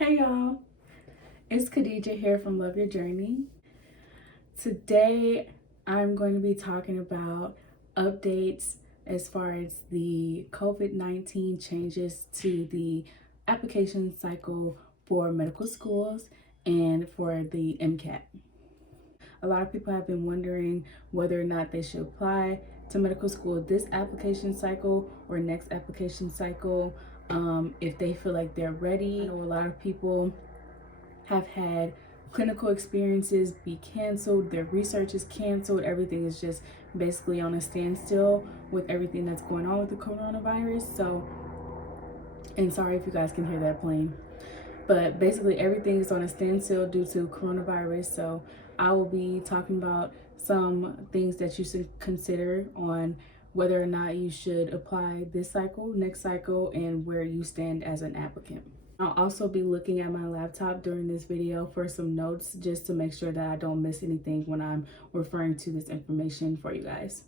Hey y'all, it's Khadija here from Love Your Journey. Today I'm going to be talking about updates as far as the COVID-19 changes to the application cycle for medical schools and for the MCAT. A lot of people have been wondering whether or not they should apply to medical school this application cycle or next application cycle, if they feel like they're ready. I know a lot of people have had clinical experiences be canceled, their research is canceled, everything is just basically on a standstill with everything that's going on with the coronavirus. So, and sorry if you guys can hear that plane, but basically everything is on a standstill due to coronavirus. So I will be talking about some things that you should consider on whether or not you should apply this cycle, next cycle, and where you stand as an applicant. I'll also be looking at my laptop during this video for some notes just to make sure that I don't miss anything when I'm referring to this information for you guys.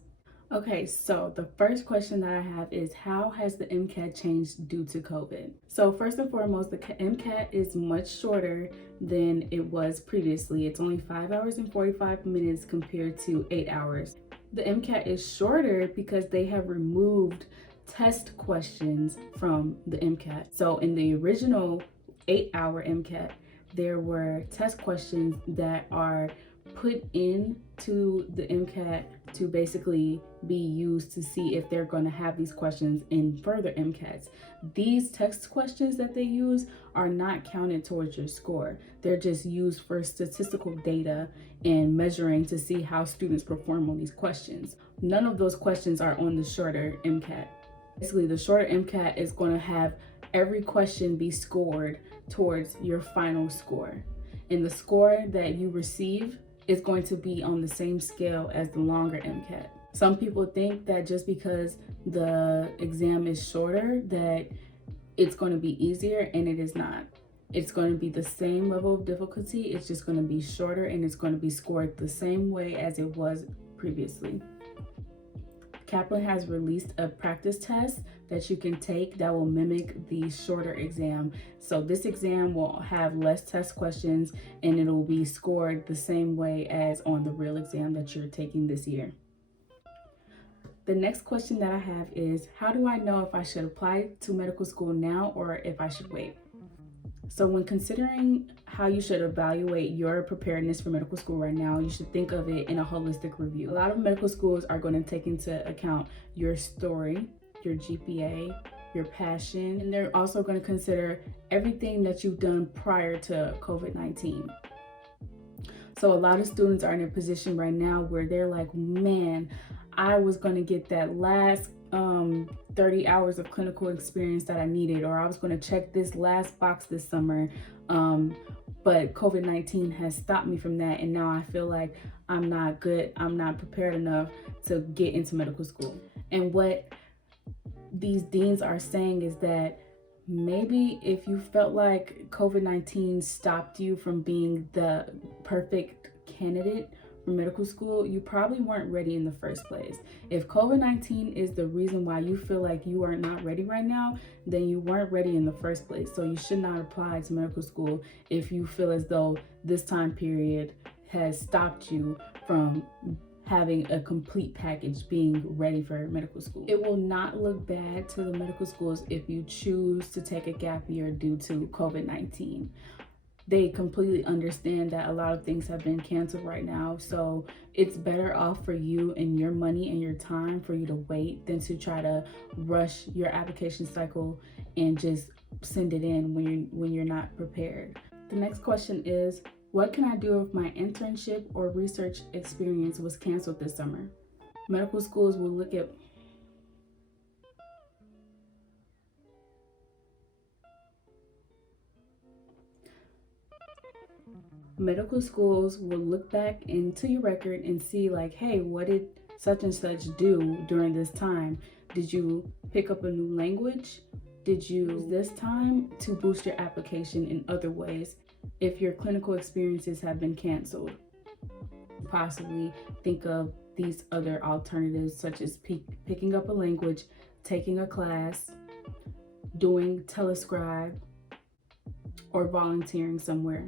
Okay, so the first question that I have is, how has the MCAT changed due to COVID? So first and foremost, the MCAT is much shorter than it was previously. It's only 5 hours and 45 minutes compared to 8 hours. The MCAT is shorter because they have removed test questions from the MCAT. So in the original 8-hour MCAT, there were test questions that are put into the MCAT to basically be used to see if they're going to have these questions in further MCATs. These text questions that they use are not counted towards your score. They're just used for statistical data and measuring to see how students perform on these questions. None of those questions are on the shorter MCAT. Basically, the shorter MCAT is going to have every question be scored towards your final score. And the score that you receive is going to be on the same scale as the longer MCAT. Some people think that just because the exam is shorter that it's going to be easier, and it is not. It's going to be the same level of difficulty, it's just going to be shorter, and it's going to be scored the same way as it was previously. Kaplan has released a practice test that you can take that will mimic the shorter exam. So this exam will have less test questions and it'll be scored the same way as on the real exam that you're taking this year. The next question that I have is, how do I know if I should apply to medical school now or if I should wait? So when considering how you should evaluate your preparedness for medical school right now, you should think of it in a holistic review. A lot of medical schools are going to take into account your story, your GPA, your passion, and they're also going to consider everything that you've done prior to COVID-19. So a lot of students are in a position right now where they're like, man, I was going to get that last 30 hours of clinical experience that I needed, or I was going to check this last box this summer, but COVID-19 has stopped me from that, and now I feel like I'm not prepared enough to get into medical school. And what these deans are saying is that maybe if you felt like COVID-19 stopped you from being the perfect candidate for medical school, you probably weren't ready in the first place. If COVID-19 is the reason why you feel like you are not ready right now, then you weren't ready in the first place. So you should not apply to medical school if you feel as though this time period has stopped you from having a complete package, being ready for medical school. It will not look bad to the medical schools if you choose to take a gap year due to COVID-19. They completely understand that a lot of things have been canceled right now, so it's better off for you and your money and your time for you to wait than to try to rush your application cycle and just send it in when you're not prepared. The next question is, what can I do if my internship or research experience was canceled this summer? Medical schools will look at Medical schools will look back into your record and see like, hey, what did such and such do during this time? Did you pick up a new language? Did you use this time to boost your application in other ways if your clinical experiences have been canceled? Possibly think of these other alternatives such as picking up a language, taking a class, doing telescribe, or volunteering somewhere.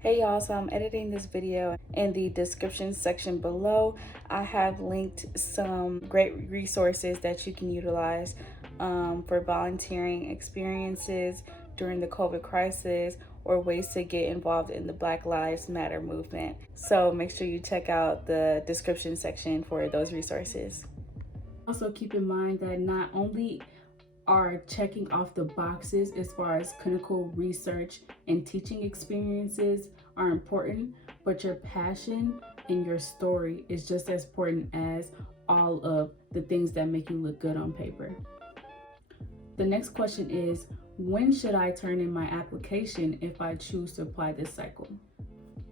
Hey y'all, so I'm editing this video. In the description section below, I have linked some great resources that you can utilize for volunteering experiences during the COVID crisis, or ways to get involved in the Black Lives Matter movement. So make sure you check out the description section for those resources. Also keep in mind that not only are checking off the boxes as far as clinical research and teaching experiences are important, but your passion and your story is just as important as all of the things that make you look good on paper. The next question is, when should I turn in my application if I choose to apply this cycle?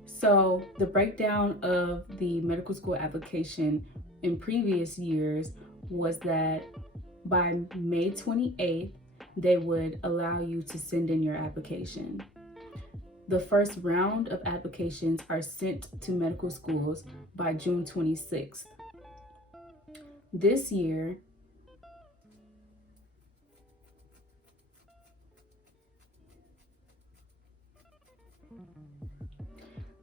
So the breakdown of the medical school application in previous years was that by May 28th, they would allow you to send in your application. The first round of applications are sent to medical schools by June 26th. This year,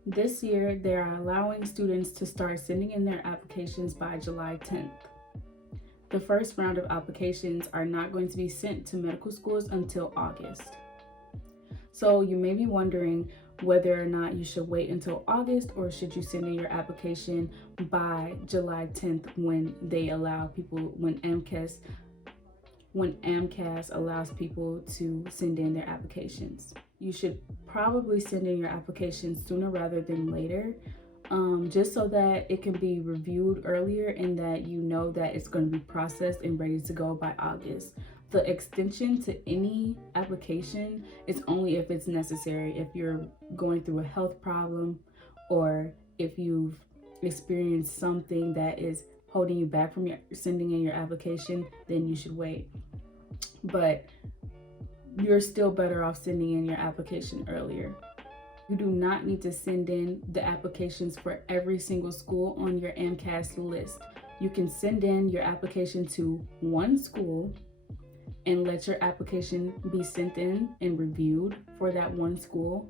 they are allowing students to start sending in their applications by July 10th. The first round of applications are not going to be sent to medical schools until August. So you may be wondering whether or not you should wait until August, or should you send in your application by July 10th when they allow people, when Amcas allows people to send in their applications. You should probably send in your application sooner rather than later, just so that it can be reviewed earlier and that you know that it's going to be processed and ready to go by August. The extension to any application is only if it's necessary. If you're going through a health problem, or if you've experienced something that is holding you back from sending in your application, then you should wait. But you're still better off sending in your application earlier. You do not need to send in the applications for every single school on your Amcas list. You can send in your application to one school and let your application be sent in and reviewed for that one school.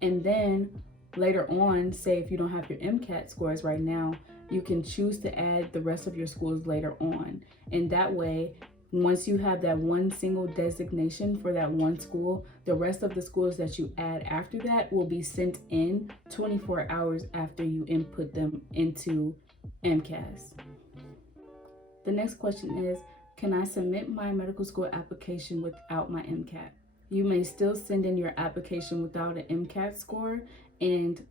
And then later on, say if you don't have your MCAT scores right now, you can choose to add the rest of your schools later on. And that way, once you have that one single designation for that one school, the rest of the schools that you add after that will be sent in 24 hours after you input them into Amcas. The next question is, can I submit my medical school application without my MCAT? You may still send in your application without an MCAT score, and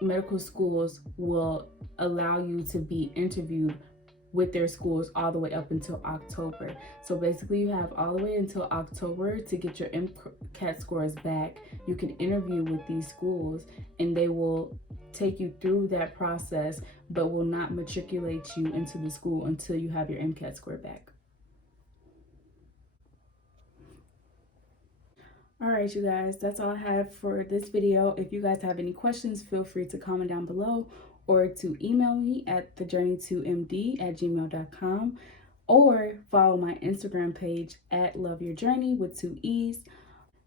medical schools will allow you to be interviewed with their schools all the way up until October. So basically you have all the way until October to get your MCAT scores back. You can interview with these schools and they will take you through that process, but will not matriculate you into the school until you have your MCAT score back. All right, you guys, that's all I have for this video. If you guys have any questions, feel free to comment down below, or to email me at thejourney2md@gmail.com, or follow my Instagram page at loveyourjourney with 2 E's.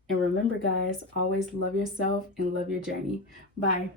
And remember guys, always love yourself and love your journey. Bye.